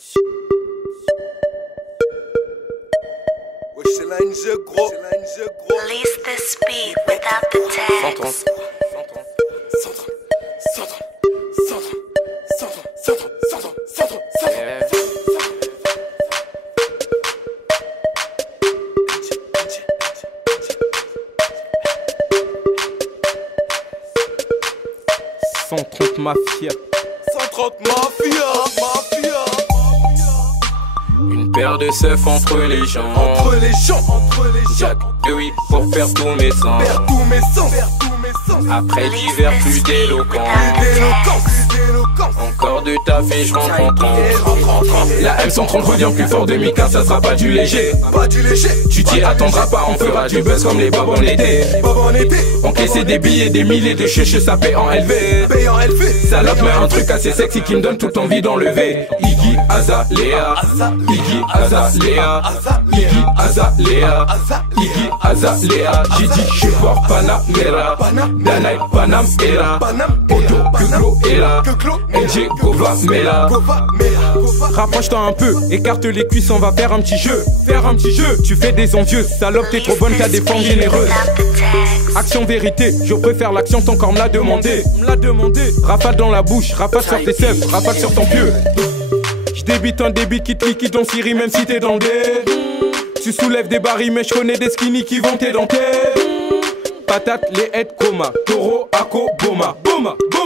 C'est la NG gros. Release this beat without the tags. 130 mafia. 130 mafia. Une paire de seufs entre les jambes. Jack de 8 pour faire tous mes sens. Après l'hiver plus d'éloquence. Encore de taf et je rentre en transe. La M130 revient plus fort de Mika, ça sera pas du léger. Tu t'y attendras pas, on fera du buzz comme les bobs en été. Encaisser des billets, des milliers de chéches, ça paie en LV. Salope mais un truc assez sexy qui me donne toute envie d'enlever. Iggy Azalea, Iggy Azalea, Iggy Azalea, Iggy Azalea. J'ai dit je pars Panamera, Danai Panamera, Odo Kuklo Era, NG Gova Mela. Rapproche-toi un peu, écarte les cuisses, on va faire un petit jeu. Tu fais des envieux, salope t'es trop bonne, t'as des formes généreuses. Action vérité, je préfère l'action, ton corps me l'a demandé. Rafale dans la bouche, rafale sur tes sèvres, rafale sur ton pieu. J'débite un débit qui te liquide en Syrie même si t'es dans le dé. Tu soulèves des barils mais je connais des skinny qui vont t'édenter. Patate, les aides, coma, taureau, ako, boma.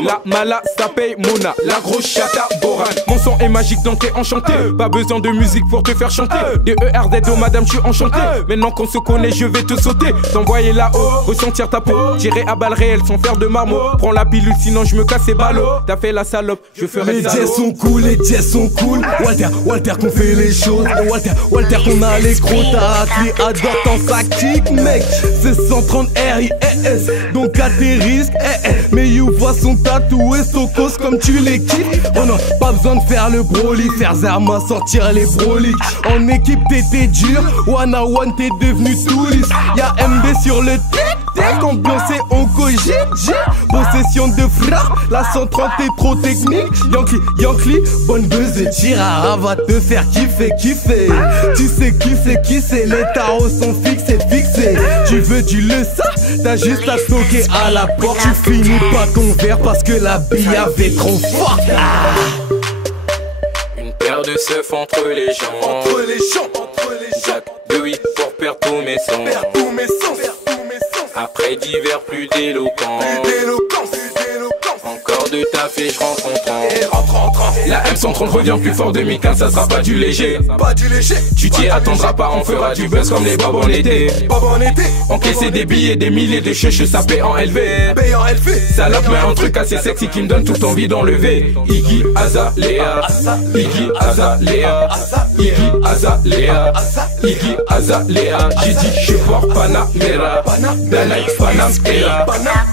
La mala, ça paye, mona. La grosse chata, boran. Mon son est magique donc t'es enchanté. Pas besoin de musique pour te faire chanter. DERZ, oh madame, je suis enchanté. Maintenant qu'on se connaît, je vais te sauter. T'envoyer là-haut, ressentir ta peau. Tirer à balles réelles sans faire de marmot. Prends la pilule, sinon je me casse les ballots. T'as fait la salope, je ferai les salaud. les jazz sont cool. Walter qu'on fait les choses. Walter qu'on a les crocs. T'as appris à droite en sac kick, mec. C'est 130 RIS, donc à tes risques. Mais you voit son tatoué, Stokos comme tu les kiffes. Oh non, pas besoin de faire le broly. Faire Zerma, sortir les broly. En équipe t'étais dur, one à one t'es devenu touriste. Y'a MB sur le tic-tac, ambiancé on cogite. Possession de frappe, la 130 est trop technique. Yankee, bonne buzz de Tirara va te faire kiffer. Tu sais qui c'est, les tarots sont fixés. Tu veux du leçon, t'as juste à toquer à la porte. Tu finis pas ton verre parce que la bille avait trop fort. Une paire de seufs entre les jambes. Jack de 8 pour perdre tous mes sens. Après d'hiver plus d'éloquence. Encore de taf et je rentre en transe. La M130 revient plus fort de Mika, ça sera pas du léger. Tu t'y attendras pas, on fera du buzz comme les bobs en été. Encaisser des billets, des milliers de chéches, ça paie en LV. Salope mais un truc assez sexy qui me donne toute envie d'enlever. Iggy Azalea, Iggy Azalea, Iggy Azalea, Iggy Azalea. J'ai dit je pars Panamera, Danai Panamera,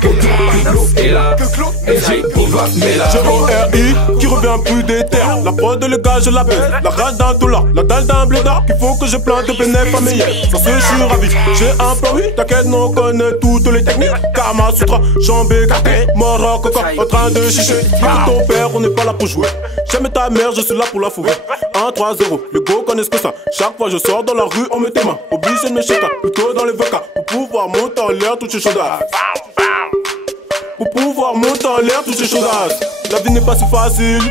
Odo Kuklo Era, NG Gova Mela. Je RI qui revient plus des terres. La prod le gars je la baisse. La rage d'un dollar, la dalle d'un blédard. Qu'il faut que je plante de bénéfices familiers. Sur ce je suis ravi, j'ai un plan oui. T'inquiète non on connaît toutes les techniques. Karma Sutra, jambes écartées. Mort coca, en train de chicher. Écoute ton père, on n'est pas là pour jouer. J'aime ta mère, je suis là pour la fourrer. 1-3-0, les go connaissent que ça. Chaque fois je sors dans la rue, on met tes mains. Obligé de me checker, plutôt dans les VK. Pour pouvoir monter en l'air toutes ces chaudasses. Pour pouvoir monter en l'air toutes ces chaudasses. La vie n'est pas si facile.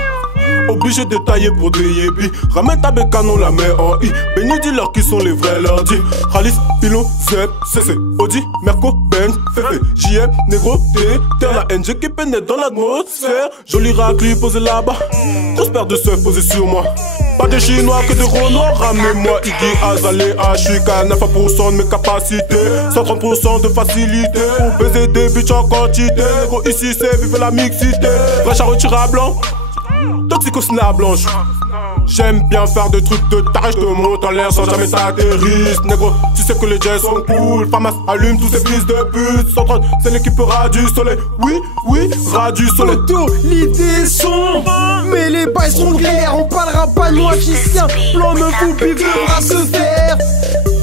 Obligé de tailler pour des yébis. Ramène ta bécane, on la met en I. Béni dis-leur qui sont les vrais lundis. Khalis, Pilo, Zeb, CC, Audi, Merco, Ben, Fefe, JM, Negro, T, Terre, la NG qui pénètre dans l'atmosphère. Joli racli posé là-bas. Grosse paire de seufs posée sur moi. Pas de chinois que de renois, ramenez-moi Iggy Azalea. Je suis qu'à 9% de mes capacités, 130% de facilité. Pour baiser des bitches en quantité. Négro ici c'est vive la mixité. Vrai char retirable blanc, toxico snap blanche. J'aime bien faire des trucs de taré, je te monte en l'air sans jamais t'atterrir. Négro, tu sais que les jazz sont cool. Famas allume tous ces fils de pute. 130, c'est l'équipe ras du soleil. Oui, ras du soleil. Photo, l'idée sont, mais les bails sont clairs. On parlera pas de moi qui tient. Plan me fou, puis devra se faire.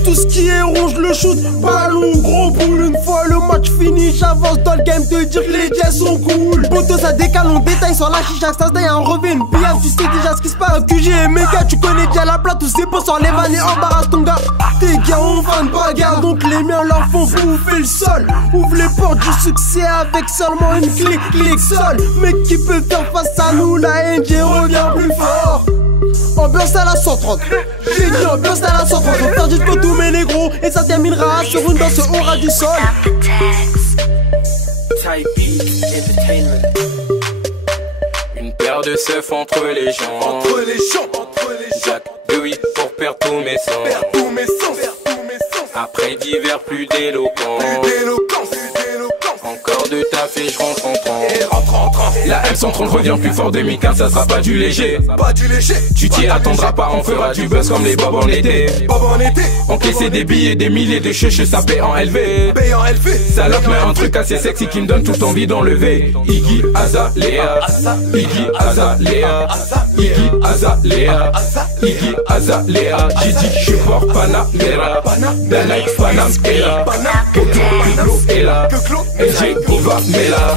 tout ce qui est rond, je le shoot. Ballon gros boule, une fois le match fini, j'avance dans le game, te dire que les jets sont cool. Poto ça décale, on détaille sur la chicha, ça se taille un revêt, une pièce, tu sais déjà ce qui se passe. QG et méga, tu connais déjà la plate, tous ces pots sur les vannes et embarrasse ton gars. Tes gars on va de bagarre, donc les miens leur font bouffer le sol. Ouvre les portes du succès avec seulement une clique, clique seul. Mec qui peut faire face à nous, la NG revient plus fort. Ambiance à la 130, j'ai dit ambiance à la 130. On perd du pour tous mes négros et ça terminera sur une danse au ras du sol. Une paire de seufs entre les jambes. Entre les jambes, entre les jambes. Jack de 8 pour perdre tous mes sens. Perdre tous mes sens, perdre tous mes sens. Après d'hiver plus d'éloquence. Plus d'éloquence, plus d'éloquence. Encore de taf et je rentre en transe. Et rentre. La M130 revient plus fort 2015, ça sera pas du léger. Pas du léger. Tu t'y attendras pas, on fera du buzz comme les bobs en été. Bob en été. Encaisser des billets, des milliers de cheveux, ça paie en LV. Paye en LV. Salope, mais un truc assez sexy qui me donne toute envie d'enlever. Iggy Azalea, Iggy Azalea, Iggy Azalea, Iggy Azalea. J'ai dit je suis fort Panamera, Danai Panamera, Pablo est là, NG Gova Mela.